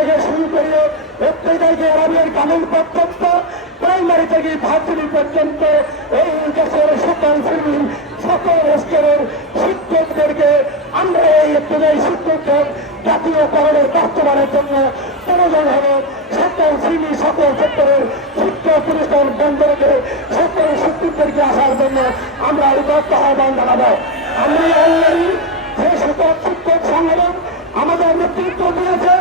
থেকে শুরু করে প্রত্যেকে আরবের কানুন পর্যন্ত প্রাইমারি থেকে ভার্সিটি পর্যন্ত এই দেশের সকল শ্রেণী সকল স্তরের শিক্ষকদেরকে আমরা এই একটাই শিক্ষকদের জাতীয়করণের বাস্তবায়নের জন্য প্রয়োজন হবে সকল শ্রেণী সকল সেক্টরের শিক্ষা প্রতিষ্ঠান বন্ধ রেখে সকল শিক্ষকদেরকে আসার জন্য আমরা উদাত্ত আহ্বান জানাবো। আমরা অলরেডি যে সকল শিক্ষক সংগঠন আমাদের নেতৃত্ব দিয়েছে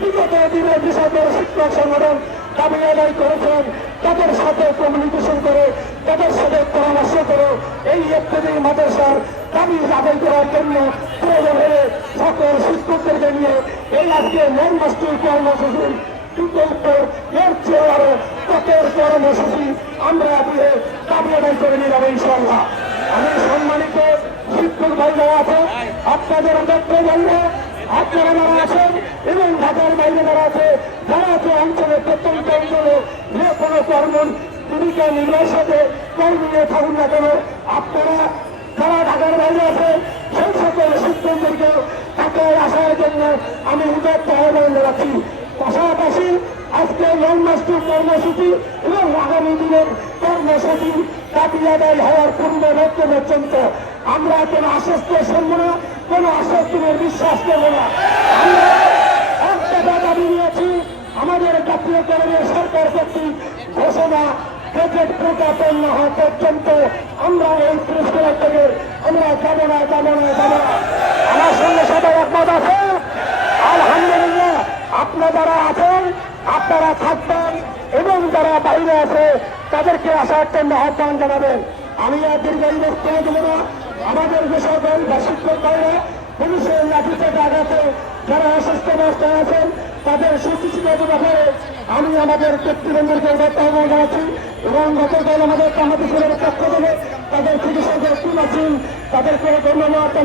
বিগত দিনে যে সকল শিক্ষক সংগঠন দাবি আদায় করেছেন তাদের সাথে কমিউনিকেশন করে তাদের সাথে পরামর্শ করে এই একটি মাদ্রাসার দাবি আদায় করার জন্য প্রয়োজন হলে সকল শিক্ষকদেরকে নিয়ে এই আজকে মন মাস্টার কর্মসূচির বিকল্প এর চেয়ে আরো কঠোর কর্মসূচি আমরা দিয়ে দাবি আদায় করে নিয়ে যাবো ইনশাআল্লাহ। আমি সম্মানিত শিক্ষক ভাই যারা আছেন আপনাদের অধ্যক্ষ বলব আপনারা যারা আছেন এবং ঢাকার বাইরে যারা আছে যারা আছে অঞ্চলে প্রত্যন্ত অঞ্চলে যে কোনো কর্ম ভূমিকা নির্বাহের সাথে কর্ম নিয়ে থাকুন না কেন আপনারা যারা ঢাকার বাইরে আছে সেই সকল শিক্ষকদেরকে ঢাকায় আসার জন্য আমি উদাত্ত আহ্বান জানাচ্ছি। পাশাপাশি আজকে লং মাস্টার কর্মসূচি এবং আগামী দিনের কর্মসূচি দাবি আদায় হওয়ার পূর্ব পর্যন্ত আমরা কোনো আশ্বস্ত শুনব না, কোনো আশ্বস্তনের বিশ্বাস করব না। আমরা একটা দাবি নিয়েছি আমাদের জাতীয়করণের সরকার কর্তৃক ঘোষণা গেজেট প্রজ্ঞাপন না হওয়া পর্যন্ত আমরা এই পুরস্কার থেকে আমরা যাবো না। আমার সঙ্গে সবাই একমত আছে? আলহামদুলিল্লাহ। আপনারা যারা আছেন আপনারা থাকবেন এবং যারা বাইরে আছে তাদেরকে আসার জন্য আহ্বান জানাবেন। আমি আর দীর্ঘায়ী বক্তব্য দেব না। আমাদের যে সকল শিক্ষক ভাইরা পুলিশের লাঠিতে আঘাতে যারা অসুস্থ অবস্থায় আছেন তাদের সুচিকিৎসার ব্যাপারে আমি আমাদের কর্তৃপক্ষকে আহ্বান জানাচ্ছি এবং গতকাল আমাদের বাংলাদেশের পক্ষ থেকে তাদের চিকিৎসকের টিম আছেন তাদেরকে ধন্যবাদ।